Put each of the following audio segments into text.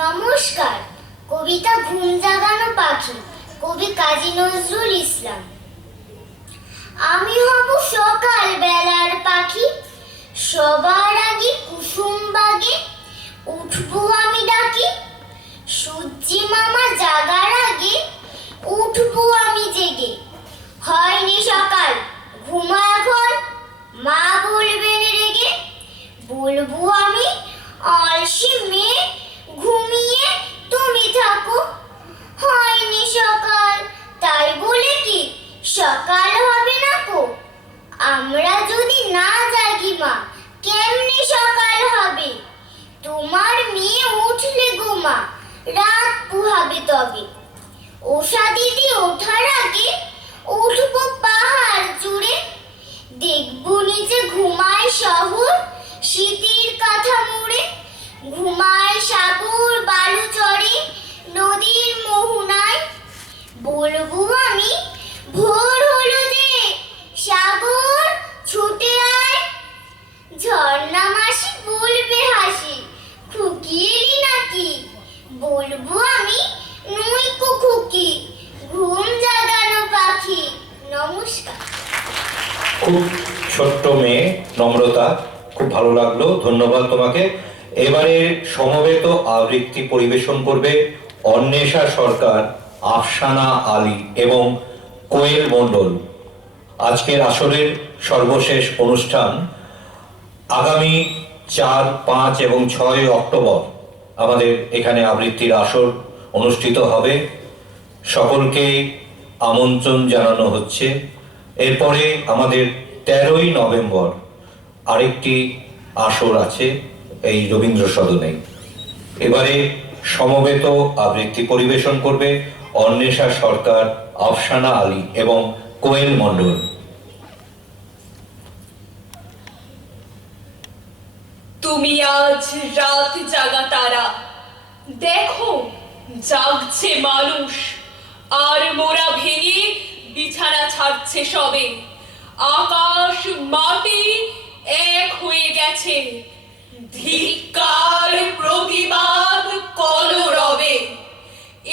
নমস্কার, কবিতা ঘুম জাগানো পাখি, কবি কাজী নজরুল ইসলাম। আমি হব সকাল বেলার পাখি, সবার আগে কুসুম বাগে উঠবো আমি ডাকি, সূর্যি মামা জাগার আগে উঠবো আমি জেগে। হয়নি সকাল ঘুমা এখন মা বলবেন রেগে বলব আমি আলসি মেয়ে ঘুমিয়ে তুমি থাকো হয়নি সকাল তাই বলে কি সকাল হবে না কো আমরা যদি না জাগি মা কেমনে সকাল হবে? তোমার মেয়ে উঠলে গো মা, রাত পুহাবে তবে। ওষা দিদি ওঠার আগে উঠবো পাহাড় জুড়ে। দেখব নিচে ঘুমায় শহর শীতের কাঁথা মুড়ে ঘুমায় সাগর বালু চড়ে নদীর মোহনায়। বলব আমি ভোর হলো যে সাগর ছুটে আয় ঝর্ণা মাসি বলবে হাসি খুকি এলি নাকি বলব আমি নইকো খুকি ঘুম জাগানো পাখি নমস্কার খুব ছোট্ট মেয়ে, নম্রতা, খুব ভালো লাগল। ধন্যবাদ তোমাকে। এবারে সমবেত আবৃত্তি পরিবেশন করবে অন্বেষা সরকার, আফসানা আলী এবং কোয়েল মণ্ডল। আজকের আসরের সর্বশেষ অনুষ্ঠান আগামী চার, পাঁচ এবং ছয় অক্টোবর আমাদের এখানে আবৃত্তির আসর অনুষ্ঠিত হবে। সকলকে আমন্ত্রণ জানানো হচ্ছে। এরপরে আমাদের তেরোই নভেম্বর আরেকটি আসর আছে, এই রবীন্দ্র সদনে এবারে সমবেত আবৃত্তি পরিবেশন করবে অন্বেষা সরকার, আফসানা আলী এবং কোয়েল মণ্ডল। তুমি আজ রাত জাগা তারা। দেখো, জাগছে মানুষ। আর মোরা ভেঙে বিছানা ছাড়ছে সবে। আকাশ মাটি এক হয়ে গেছে। ধিক্কার, প্রতিবাদ কলরবে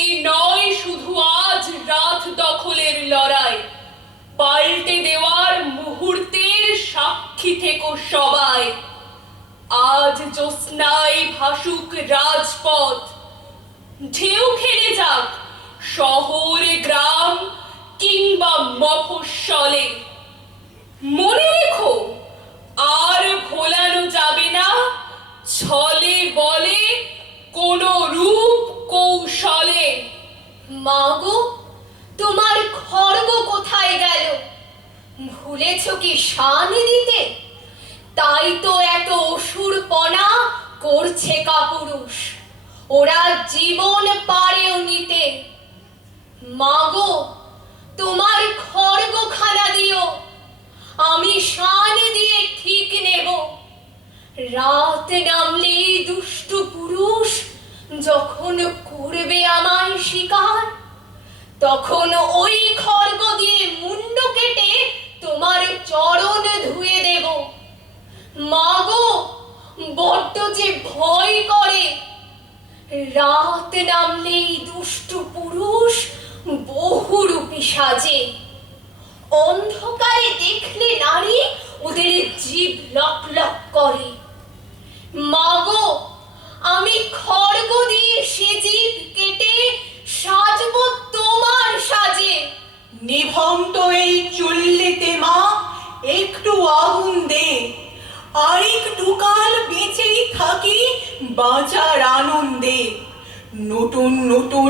এই নয় শুধু আজ রাত দখলের লড়াই। পাল্টে দেওয়ার মুহূর্তের সাক্ষী থেকো সবাই। আজ জ্যোৎস্নায় ভাসুক রাজপথ। ঢেউ খেলে যাক শহর, গ্রাম কিংবা মফস্বলে। মনে রেখো, আর ভোলানো যাবে না, ছলে বলে কোনো রূপ কৌশলে। মাগো, তোমার খড়গ কোথায় গেল? ভুলেছ কি শান দিতে? তাই তো এত অসুরপনা করছে কাপুরুষ। ওরা জীবন পারেও নিতে। মাগো তোমার খড়গ খানা দিও। আমি শান দিয়ে ঠিক নেব। রাত নামলে দুষ্ট পুরুষ যখন করবে আমায় শিকার, তখন ওই খড়গ দিয়ে মুন্ড কেটে তোমার চরণ ধুয়ে দেব মাগো বড্ড যে ভয় করে রাত নামলেই দুষ্টু পুরুষ বহুরূপী সাজে। অন্ধকারে দেখলে নারী ওদের জীব লক লক করে। মাগো, আমি খড়গ দিয়ে সে জীব কেটে সাজবো তোমার সাজে। নিভন্ত এই চুল্লিতে মা, একটু আগুন দে। আর একটু কাল বেঁচেই থাকি বাঁচার আনন্দে। নতুন নতুন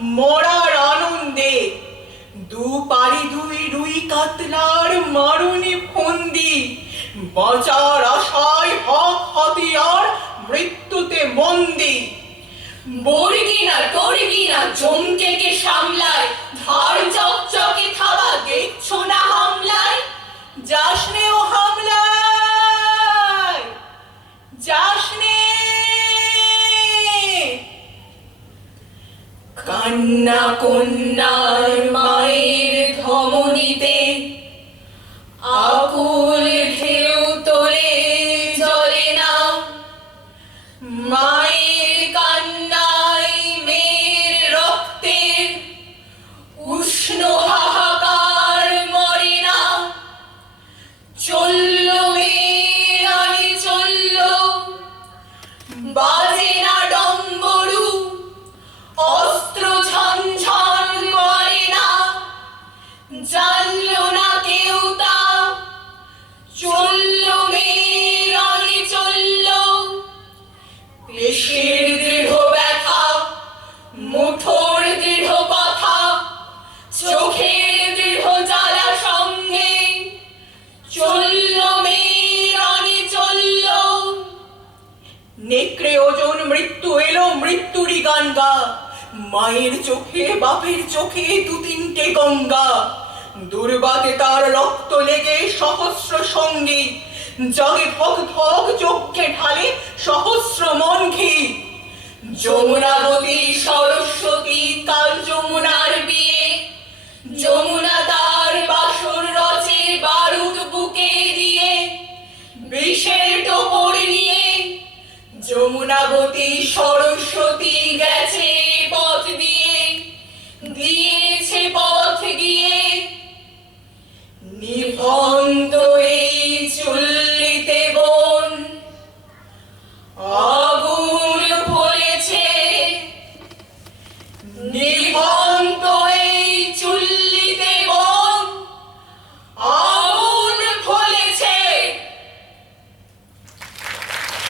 মরার আনন্দে দু পারি দুই রুই কাতলার মারুনি ফন্দি। বাঁচার আশায় হক হতিয়ার মৃত্যুতে মন্দি। বর্গি না টর্গি না জমকে কে সামলায় na kun জানলো না কেউ চলল নেকড়ে ওজন মৃত্যু এলো, মৃত্যুরই গান মায়ের চোখে, বাপের চোখে দু তিনটে গঙ্গা। দুর্বাতে তার রক্ত লেগে সহস্র সঙ্গী, জগে ফক ফক চোখকে ঢালে সহস্র মন ঘি। যমুনাবতী সরস্বতী